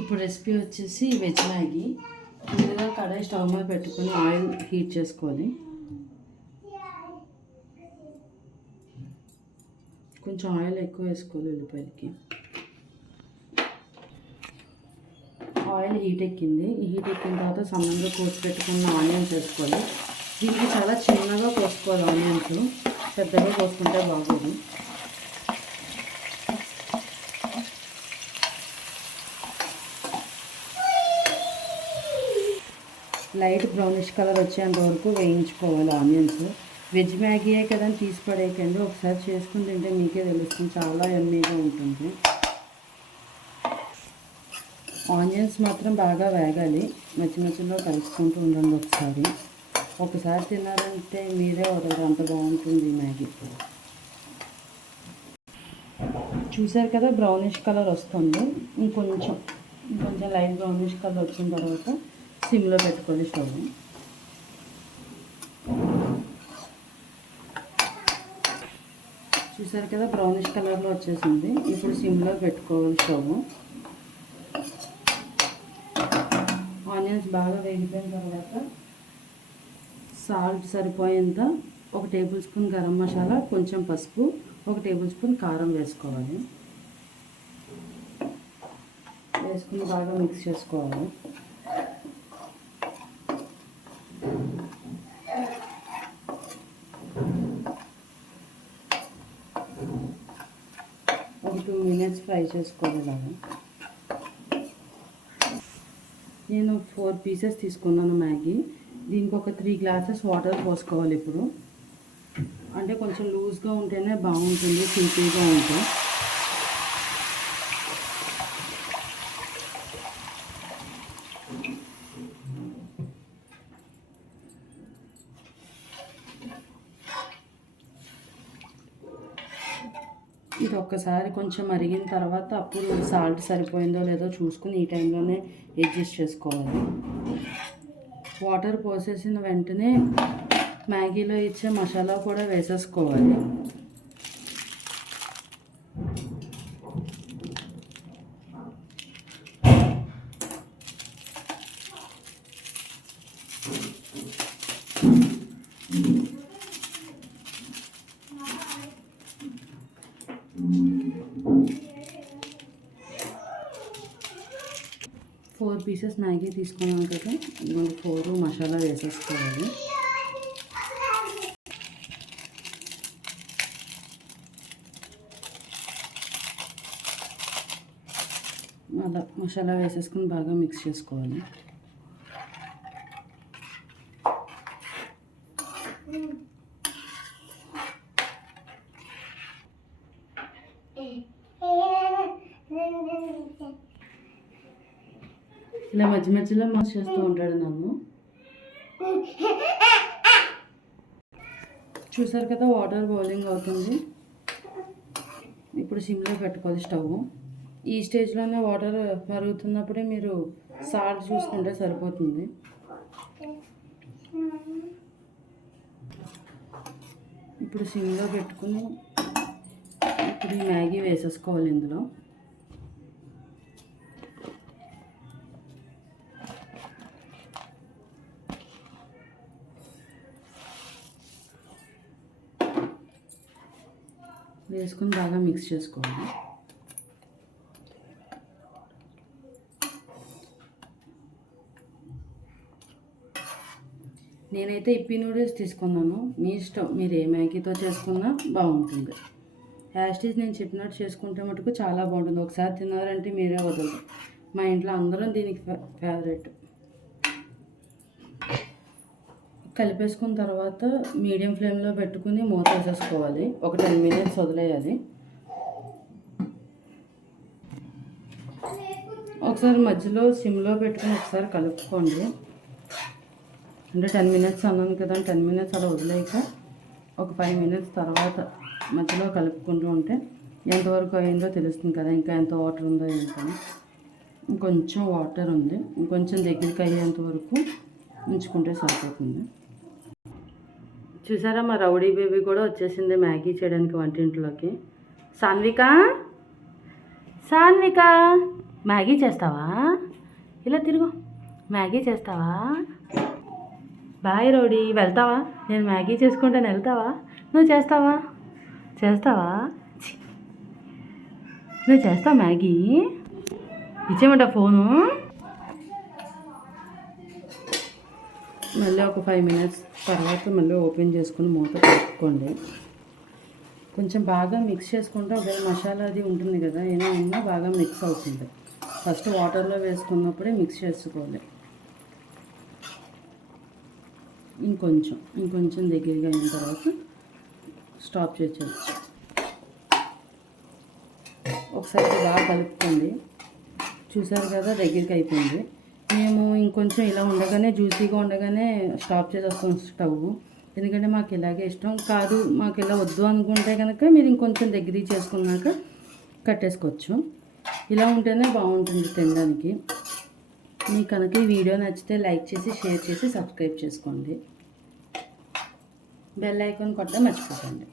ఇప్పుడు రెసిపీ వచ్చేసి veg Maggi. ముందుగా కడాయి స్టవ్ మీద పెట్టుకొని ఆయిల్ హీట్ చేసుకోవాలి. కొంచెం ఆయిల్ ఎక్కువ వేసుకోవాలి ఉల్లిపాయలకి. ఆయిల్ హీట్ ఎక్కింది. హీట్ ఎక్కిన తర్వాత సన్నగా కోసి పెట్టుకున్న ఆనియన్స్ వేసుకోవాలి. దీనికి చాలా చిన్నగా కోసుకోవాలి ఆనియన్స్, పెద్దగా కోసుకుంటే బాగోదు. లైట్ బ్రౌనిష్ కలర్ వచ్చేంత వరకు వేయించుకోవాలి ఆనియన్స్. వెజ్ మ్యాగీయే కదా అని తీసి పడేయకండి, ఒకసారి చేసుకుని తింటే మీకే తెలుస్తుంది, చాలా యమ్మీగా ఉంటుంది. ఆనియన్స్ మాత్రం బాగా వేగాలి, మధ్య మధ్యలో కలుపుకుంటూ ఉండండి. ఒకసారి తిన్నారంటే మీరే వదలరు, అంత బాగుంటుంది మ్యాగీ. చూసారు కదా బ్రౌనిష్ కలర్ వస్తుంది. ఇంకొంచెం లైట్ బ్రౌనిష్ కలర్ వచ్చిన తర్వాత సిమ్లో పెట్టుకోవాలి స్టవ్. చూసారు కదా బ్రౌనిష్ కలర్లో వచ్చేసింది. ఇప్పుడు సిమ్లో పెట్టుకోవాలి స్టవ్. ఆనియన్స్ బాగా వేగిపోయిన తర్వాత సాల్ట్ సరిపోయేంత 1 టేబుల్ స్పూన్ గరం మసాలా, కొంచెం పసుపు, 1 టేబుల్ స్పూన్ కారం వేసుకోవాలి. వేసుకుని బాగా మిక్స్ చేసుకోవాలి. ఒక 2 మినిట్స్ ఫ్రై చేసుకోవాలి. ఇలాగా నేను 4 పీసెస్ తీసుకున్నాను మ్యాగీ. దీనికి ఒక 3 గ్లాసెస్ వాటర్ పోసుకోవాలి. ఇప్పుడు అంటే కొంచెం లూజ్గా ఉంటేనే బాగుంటుంది, సింపుల్గా ఉంటుంది. ఇది ఒక్కసారి కొంచెం మరిగిన తర్వాత అప్పుడు సాల్ట్ సరిపోయిందో లేదో చూసుకుని ఈ టైంలోనే అడ్జస్ట్ చేసుకోవాలి. వాటర్ పోసేసిన వెంటనే మ్యాగీలో ఇచ్చే మసాలా కూడా వేసేసుకోవాలి. ఫోర్ పీసెస్ మ్యాగీ తీసుకున్నాం కదా, 4 మసాలా వేసేసుకోవాలి. అలా మసాలా వేసేసుకుని బాగా మిక్స్ చేసుకోవాలి. ఇలా మధ్య మధ్యలో మిక్స్ చేస్తూ ఉంటాడు నన్ను. చూసారు కదా వాటర్ బాయిలింగ్ అవుతుంది. ఇప్పుడు సిమ్లో పెట్టుకోవాలి స్టవ్. ఈ స్టేజ్లోనే వాటర్ మరుగుతున్నప్పుడే మీరు సాల్ట్ చూసుకుంటే సరిపోతుంది. ఇప్పుడు సిమ్లో పెట్టుకుని ఇప్పుడు ఈ మ్యాగీ వేసేసుకోవాలి. ఇందులో వేసుకొని బాగా మిక్స్ చేసుకోవాలి. నేనైతే ఇప్పి నూడిల్స్ తీసుకున్నాను. మీ ఇష్టం, మీరు ఏ మ్యాగీతో చేసుకున్నా బాగుంటుంది. యాస్టీజ్ నేను చెప్పినట్టు చేసుకుంటే మటుకు చాలా బాగుంటుంది. ఒకసారి తిన్నారంటే మీరే వదలరు. మా ఇంట్లో అందరం దీనికి ఫేవరెట్. కలిపేసుకున్న తర్వాత మీడియం ఫ్లేమ్లో పెట్టుకుని మూత వేసేసుకోవాలి. ఒక 10 మినిట్స్ వదిలేయాలి. ఒకసారి మధ్యలో సిమ్లో పెట్టుకుని ఒకసారి కలుపుకోండి. అంటే 10 మినిట్స్ అన్నాను కదా, 10 మినిట్స్ అలా వదిలేక ఒక 5 మినిట్స్ తర్వాత మధ్యలో కలుపుకుంటూ ఉంటే ఎంతవరకు అయిందో తెలుస్తుంది కదా, ఇంకా ఎంత వాటర్ ఉందో ఏంటని. ఇంకొంచెం వాటర్ ఉంది, ఇంకొంచెం దగ్గరికి అయ్యేంత వరకు ఉంచుకుంటే సరిపోతుంది. చూసారా మా రౌడీ బేబీ కూడా వచ్చేసింది మ్యాగీ చేయడానికి వంటింట్లోకి. సాన్విక మ్యాగీ చేస్తావా? ఇలా తిరుగు. మ్యాగీ చేస్తావా? బాయ్ రోడీ, వెళ్తావా? నేను మ్యాగీ చేసుకుంటాను, వెళ్తావా? నువ్వు చేస్తావా? చేస్తావా? ఛీ! నువ్వు చేస్తావా మ్యాగీ? ఇచ్చేయమంట ఫోను. మళ్ళీ ఒక 5 మినిట్స్ తర్వాత మళ్ళీ ఓపెన్ చేసుకుని మూత పెట్టుకోండి. కొంచెం బాగా మిక్స్ చేసుకుంటే ఒకవేళ మసాలా అది ఉంటుంది కదా, ఏమైనా బాగా మిక్స్ అవుతుంది. ఫస్ట్ వాటర్లో వేసుకున్నప్పుడే మిక్స్ చేసుకోవాలి. ఇంకొంచెం దగ్గరగా అయిన తర్వాత స్టాప్ చేసేయచ్చు. ఒకసారి బాగా కలుపుకోండి. చూసారు కదా, దగ్గరికి అయిపోయింది. మేము ఇంకొంచెం ఇలా ఉండగానే, జ్యూసీగా ఉండగానే స్టాప్ చేసేస్తాం స్టవ్. ఎందుకంటే మాకు ఇలాగే ఇష్టం. కాదు మాకు ఇలా వద్దు అనుకుంటే కనుక మీరు ఇంకొంచెం దగ్గరికి చేసుకున్నాక కట్టేసుకోవచ్చు. ఇలా ఉంటేనే బాగుంటుంది తినడానికి. మీకు కనుక ఈ వీడియో నచ్చితే లైక్ చేసి, షేర్ చేసి, సబ్స్క్రైబ్ చేసుకోండి. బెల్ ఐకాన్ కొట్టడం మర్చిపోకండి.